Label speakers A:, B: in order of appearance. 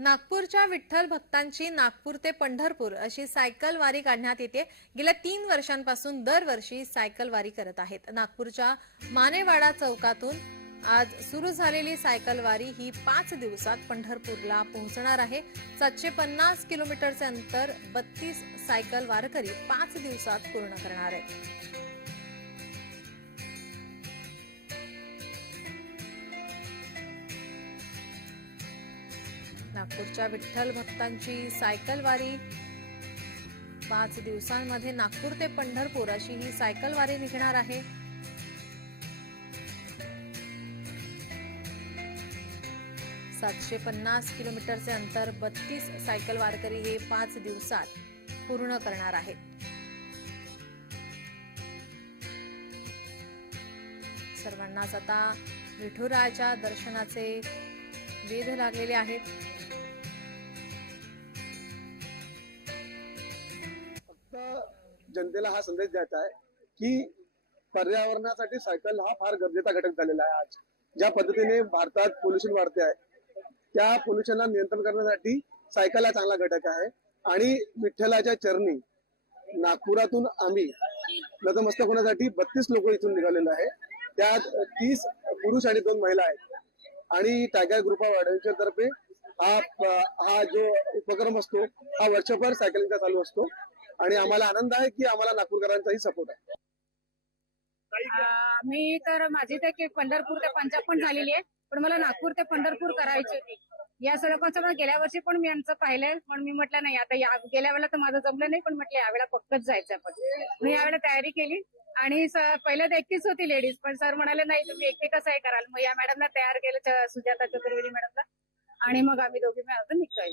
A: नागपूरच्या विठ्ठल भक्तांची नागपूर ते पंढरपूर अशी सायकल वारी काढण्यात येते. गेल्या तीन वर्षांपासून दरवर्षी सायकल वारी करत आहेत. नागपूरच्या मानेवाडा चौकातून आज सुरू झालेली सायकल वारी ही पाच दिवसात पंढरपूरला पोहोचणार आहे. सातशे पन्नास किलोमीटरचे अंतर बत्तीस सायकल वारकरी पाच दिवसात पूर्ण करणार आहेत. नागपूरच्या विठ्ठल भक्तांची सायकल वारी. पाच दिवसांमध्ये नागपूर ते पंढरपूर अशी ही सायकल वारी निघणार आहे. सातशे पन्नास किलोमीटरचे अंतर बत्तीस सायकल वारकरी हे पाच दिवसात पूर्ण करणार आहेत. सर्वांनाच आता विठुरायाच्या दर्शनाचे वेध लागलेले आहेत.
B: जनतेला हा संदेश द्यायचा आहे की पर्यावरणासाठी सायकल हा फार गरजेचा घटक झालेला आहे आज. ज्या पद्धतीने भारतात पोल्युशन वाढते आहे त्या पोल्युशनला नियंत्रण करण्यासाठी सायकल हा चांगला घटक आहे. आणि विठ्ठलाच्या चरणी नागपुरातून आम्ही नतमस्तक होण्यासाठी बत्तीस लोक इथून निघालेलो आहे. त्यात तीस पुरुष आणि दोन महिला आहेत. आणि टायगर ग्रुप ऑफ ऍडव्हेंचर तर्फे हा हा जो उपक्रम असतो हा वर्षभर सायकलिंगचा चालू असतो. आणि आम्हाला आनंद आहे की आम्हाला नागपूरकरांचाही सपोर्ट आहे.
C: मी तर माझी तर पंढरपूर ते पंजाब पण झालेली आहे पण मला नागपूर ते पंढरपूर करायची होती. या लोकांचं पण गेल्या वर्षी पण मी यांचं पाहिलंय पण मी म्हटलं नाही आता या गेल्या वेळेला तर माझं जमलं नाही पण म्हटलं यावेळेला पक्कच जायचं आपण मी यावेळेला तयारी केली आणि पहिल्यात पहिलं तर एकटीच होती लेडीज पण सर म्हणाले नाही तुम्ही एकटे कसं हे कराल. मग या मॅडमला तयार केलं सुजाता चतुर्वेदी मॅडमला आणि मग आम्ही दोघी मिळून निघतोय.